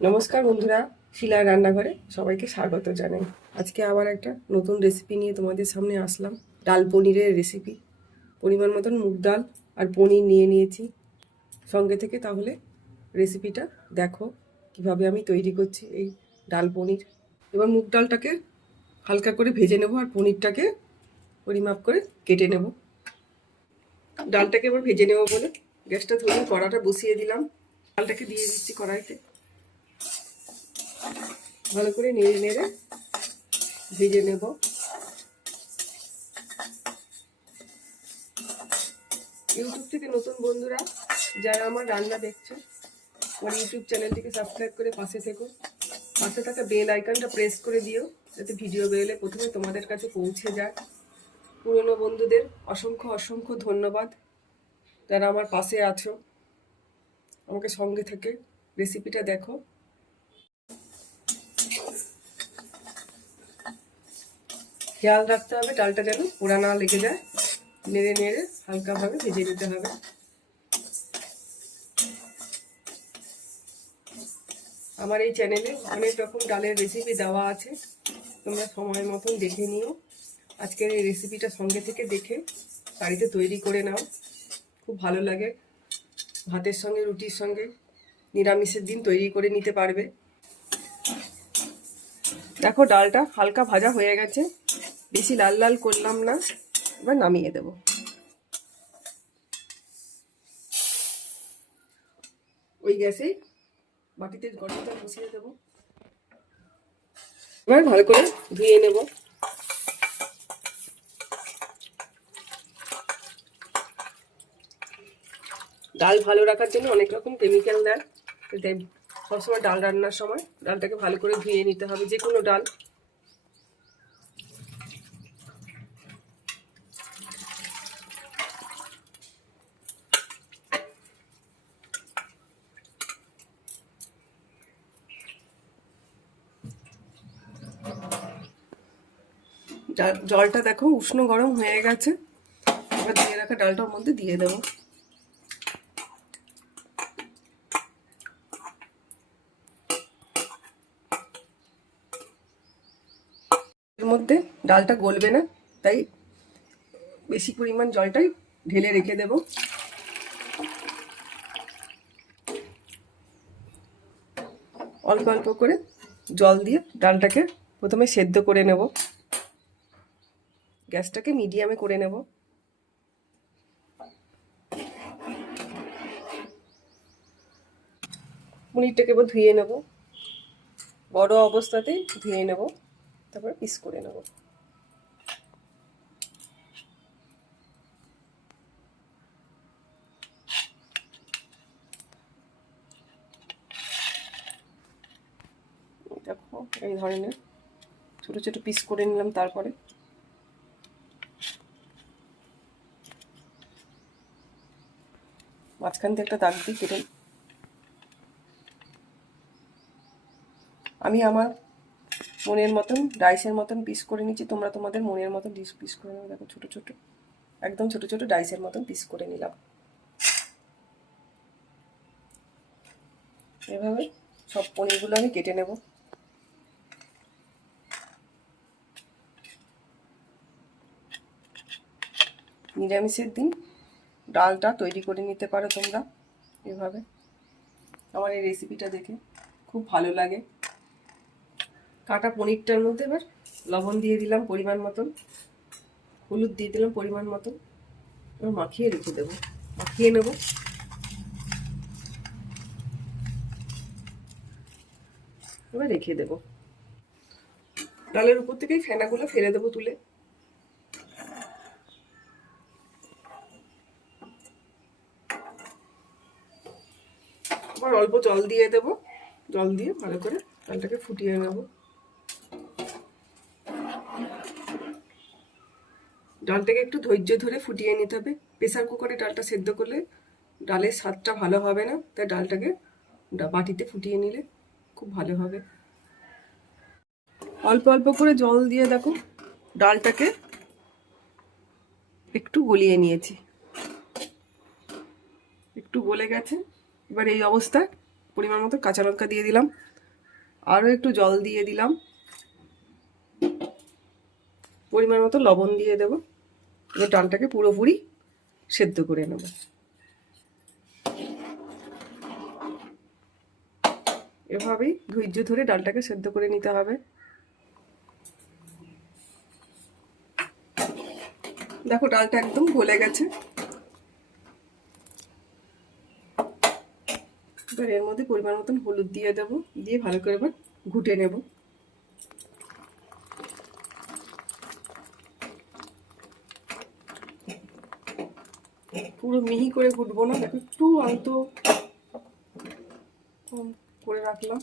নমস্কার বন্ধুরা, শিলার রান্নাঘরে সবাইকে স্বাগত জানাই। আজকে আবার একটা নতুন রেসিপি নিয়ে তোমাদের সামনে আসলাম। ডাল পনিরের রেসিপি পরিমাণ মতন মুগ ডাল আর পনির নিয়ে নিয়েছি। সঙ্গে থেকে তাহলে রেসিপিটা দেখো কীভাবে আমি তৈরি করছি এই ডাল পনির। এবার মুগ ডালটাকে হালকা করে ভেজে নেব আর পনিরটাকে পরিমাপ করে কেটে নেব। ডালটাকে এবার ভেজে নেব বলে গ্যাসটা ধরে কড়াটা বসিয়ে দিলাম। ডালটাকে দিয়ে দিচ্ছি কড়াইতে। ভালো করে নেড়ে নেড়ে ভেজে নেব। ইউটিউব থেকে নতুন বন্ধুরা, যারা আমার রান্না দেখছ, আমার ইউটিউব চ্যানেলটিকে সাবস্ক্রাইব করে পাশে থেকো। পাশে থাকা বেল আইকনটা প্রেস করে দিও, যাতে ভিডিও বেরোলে প্রথমে তোমাদের কাছে পৌঁছে যায়। পুরনো বন্ধুদের অসংখ্য অসংখ্য ধন্যবাদ। যারা আমার পাশে আছো, আমাকে সঙ্গে থেকে রেসিপিটা দেখো। খেয়াল রাখতে হবে, ডালটা যেন পোড়া না লেগে যায়। নেড়ে নেড়ে হালকাভাবে ভেজে নিতে হবে। আমার এই চ্যানেলে অনেক রকম ডালের রেসিপি দেওয়া আছে। তোমরা সময় মতন দেখে নিও। আজকের এই রেসিপিটা সঙ্গে থেকে দেখে বাড়িতে তৈরি করে নাও। খুব ভালো লাগে। ভাতের সঙ্গে, রুটির সঙ্গে নিরামিষের দিন তৈরি করে নিতে পারবে। দেখো, ডালটা হালকা ভাজা হয়ে গেছে। বেশি লাল লাল করলাম না, এবার নামিয়ে দেব। ওই গ্যাসে বাটিতে গরম জল বসিয়ে দেবো। এবার ভালো করে ধুয়ে নেব। ডাল ভালো রাখার জন্য অনেক রকম কেমিক্যাল দেয়। সবসময় ডাল রান্নার সময় ডালটাকে ভালো করে ধুয়ে নিতে হবে যে কোনো ডাল। জলটা দেখো উষ্ণ গরম হয়ে গেছে। এবার দিয়ে রাখা ডালটার মধ্যে দিয়ে দেবো। এর মধ্যে ডালটা গলবে না, তাই বেশি পরিমাণ জলটাই ঢেলে রেখে দেব। অল্প অল্প করে জল দিয়ে ডালটাকে প্রথমে সেদ্ধ করে নেব। গ্যাসটাকে মিডিয়ামে করে নেব। পনিরটাকে এবার ধুয়ে নেব। বড় অবস্থাতেই ধুয়ে নেব, তারপর পিস করে নেব। দেখো, এই ধরনের ছোটো ছোটো পিস করে নিলাম তারপরে। মাঝখান থেকে একটা দাগ দিয়ে কেটে আমি আমার মনের মতন ডাইসের মতন পিস করে নিচ্ছি তোমরা তোমাদের মনের মতন ডিস পিস করে নেবে দেখো ছোটো ছোটো, একদম ছোটো ছোটো ডাইসের মতন পিস করে নিলাম। এভাবে সব পনিরগুলো আমি কেটে নেব। নিরামিষের দিন ডালটা তৈরি করে নিতে পারো তোমরা এভাবে। আমার এই রেসিপিটা দেখে খুব ভালো লাগে। কাটা পনিরটার মধ্যে এবার লবণ দিয়ে দিলাম পরিমাণ মতন। হলুদ দিয়ে দিলাম পরিমাণ মতন। এবার মাখিয়ে রেখে দেবো। মাখিয়ে নেব। এবার রেখে দেব। ডালের উপর থেকেই ফেনাগুলো ফেলে দেবো তুলে। আবার অল্প জল দিয়ে দেব। জল দিয়ে ভালো করে ডালটাকে ফুটিয়ে নেব। ডালটাকে একটু ধৈর্য ধরে ফুটিয়ে নিতে হবে। প্রেসার কুকারে ডালটা সেদ্ধ করলে ডালের স্বাদটা ভালো হবে না। তাই ডালটাকে বাটিতে ফুটিয়ে নিলে খুব ভালো হবে। অল্প অল্প করে জল দিয়ে দেখো, ডালটাকে একটু গলিয়ে নিয়েছি। একটু গলে গেছে। এবার এই অবস্থায় পরিমাণ মতো কাঁচা লঙ্কা দিয়ে দিলাম। আরও একটু জল দিয়ে দিলাম। পরিমাণ মতো লবণ দিয়ে দেব। এবার ডালটাকে পুরোপুরি সেদ্ধ করে নেব। এভাবেই ধৈর্য ধরে ডালটাকে সেদ্ধ করে নিতে হবে। দেখো ডালটা একদম গলে গেছে। এবার এর মধ্যে পরিমাণ মতন হলুদ দিয়ে দেবো, দিয়ে ভালো করে এবার ঘুটে নেব। পুরো মিহি করে ঘুটবো না, দেখো একটু অল্প কম করে রাখলাম।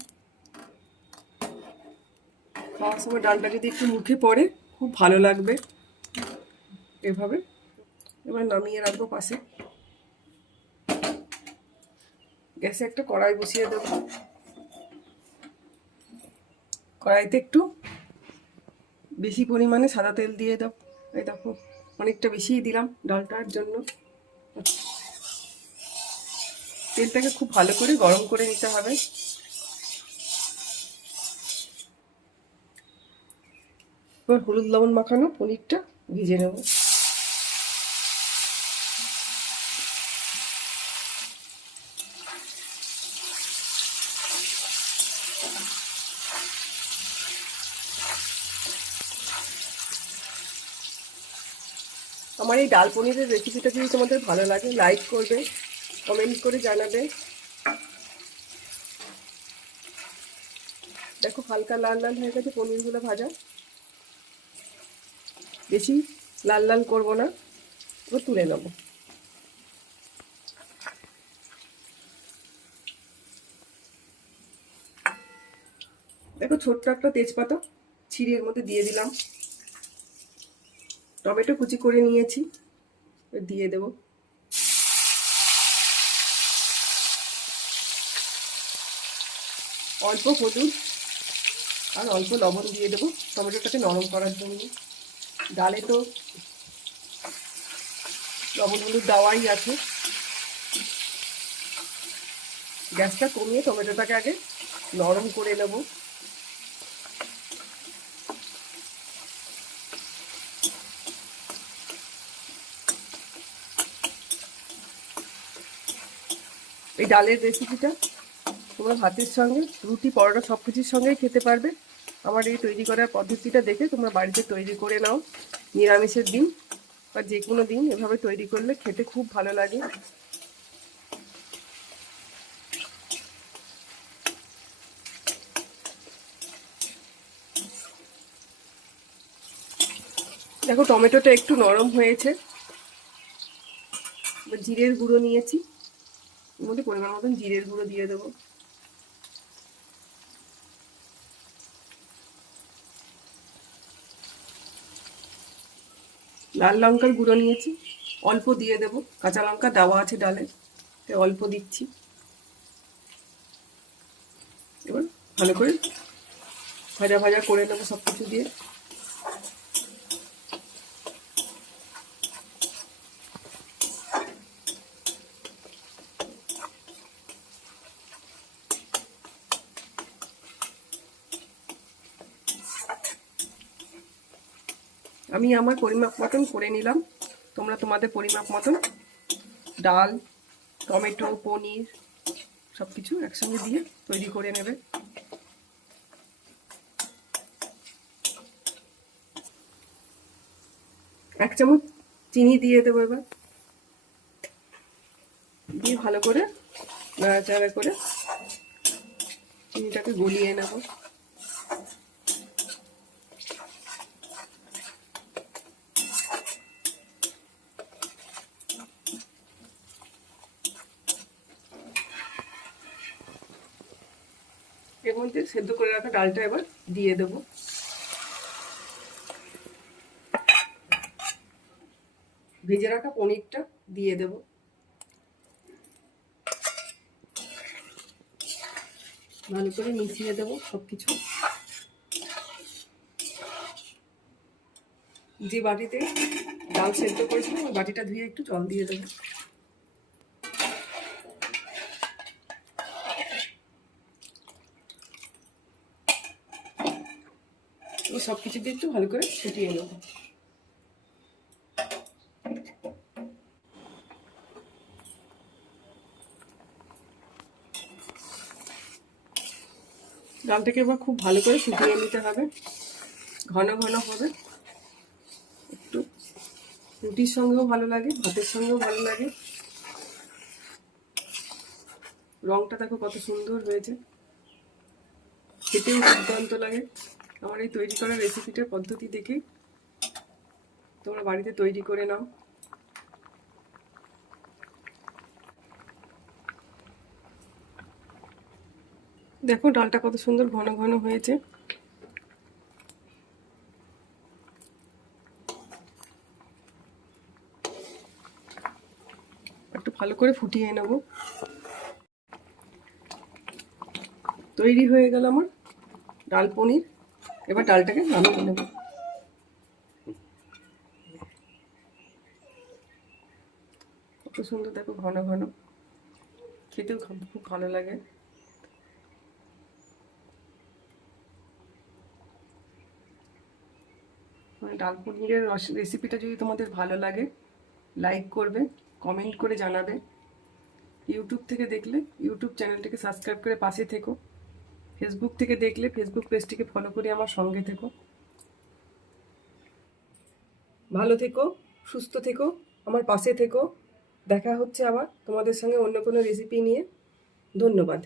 খাওয়ার সময় ডালটা যদি একটু মুখে পড়ে, খুব ভালো লাগবে। এভাবে এবার নামিয়ে রাখব পাশে। গ্যাসে একটা কড়াই বসিয়ে দেবো। কড়াইতে একটু বেশি পরিমাণে সাদা তেল দিয়ে দাও এই দেখো, অনেকটা বেশিই দিলাম ডালটার জন্য। তেলটাকে খুব ভালো করে গরম করে নিতে হবে। এবার হলুদ লবণ মাখানো পনিরটা ভিজে নেব। আমার এই ডাল পনিরের রেসিপিটা যদি তোমাদের ভালো লাগে লাইক করবে কমেন্ট করে জানাবে। দেখো হালকা লাল লাল হয়ে গেছে পনিরগুলো ভাজা। বেশি লাল লাল করব না, এবার তুলে নেব। দেখো ছোট্ট একটা তেজপাতা ছিঁড়ে মধ্যে দিয়ে দিলাম। টমেটো কুচি করে নিয়েছি দিয়ে দেব। অল্প হলুদ আর অল্প লবণ দিয়ে দেবো টমেটোটাকে নরম করার জন্য। ডালে তো লবণ হলুদ দেওয়াই আছে। গ্যাসটা কমিয়ে টমেটোটাকে আগে নরম করে নেব। এই ডালের রেসিপিটা তোমরা ভাতের সঙ্গে, রুটি, পরোটা সব কিছুর সঙ্গেই খেতে পারবে। আমার এই তৈরি করার পদ্ধতিটা দেখে তোমরা বাড়িতে তৈরি করে নাও। নিরামিষের দিন বা যে কোনো দিন এভাবে তৈরি করলে খেতে খুব ভালো লাগে। দেখো, টমেটোটা একটু নরম হয়েছে। জিরের গুঁড়ো নিয়েছি। এর মধ্যে পরিমাণ মতন জিরের গুঁড়ো দিয়ে দেবো। লাল লঙ্কার গুঁড়ো নিয়েছি। অল্প দিয়ে দেবো। কাঁচা লঙ্কা দেওয়া আছে ডালে। তাই অল্প দিচ্ছি। এবার ভালো করে ভাজা ভাজা করে নেব সব কিছু দিয়ে। আমি আমার পরিমাপ মতন করে নিলাম। তোমরা তোমাদের পরিমাপ মতন ডাল, টমেটো, পনির সব কিছু একসঙ্গে দিয়ে তৈরি করে নেবে। এক চামচ চিনি দিয়ে দেবো এবার। দিয়ে ভালো করে, নাড়াচাড়া করে চিনিটাকে গলিয়ে নেব এর মধ্যে সেদ্ধ করে রাখা ডালটা এবার দিয়ে দেবো। ভেজে রাখা পনিরটা দিয়ে দেব। ভালো করে মিশিয়ে দেবো সব কিছু যে বাটিতে ডাল সেদ্ধ করেছিলাম, ওই বাটিটা ধুয়ে একটু জল দিয়ে দেবো। সব কিছু দিয়ে একটু ভালো করে ফুটিয়ে নেব। ডালটাকে এবার খুব ভালো করে ফুটিয়ে নিতে হবে। ঘন ঘন হবে। একটু রুটির সঙ্গেও ভালো লাগে, ভাতের সঙ্গেও ভালো লাগে। রংটা দেখো কত সুন্দর হয়েছে। খেতেও দুর্দান্ত লাগে। আমার এই তৈরি করা রেসিপিটার পদ্ধতি দেখে তোমরা বাড়িতে তৈরি করে নাও। দেখো ডালটা কত সুন্দর ঘন ঘন হয়েছে। একটু ভালো করে ফুটিয়ে নেব। তৈরি হয়ে গেল আমার ডাল পনির। এবার ডালটাকে নামিয়ে নেব। কত সুন্দর, দেখো ঘন ঘন। খেতেও খুব ভালো লাগে। মানে ডাল পনিরের রেসিপিটা যদি তোমাদের ভালো লাগে লাইক করবে কমেন্ট করে জানাবে। ইউটিউব থেকে দেখলে, ইউটিউব চ্যানেলটিকে সাবস্ক্রাইব করে পাশে থেকো। ফেসবুক থেকে দেখলে ফেসবুক পেজটিকে ফলো করে আমার সঙ্গে থেকো। ভালো থেকো, সুস্থ থেকো, আমার পাশে থেকো। দেখা হচ্ছে আবার তোমাদের সঙ্গে অন্য কোনো রেসিপি নিয়ে। ধন্যবাদ।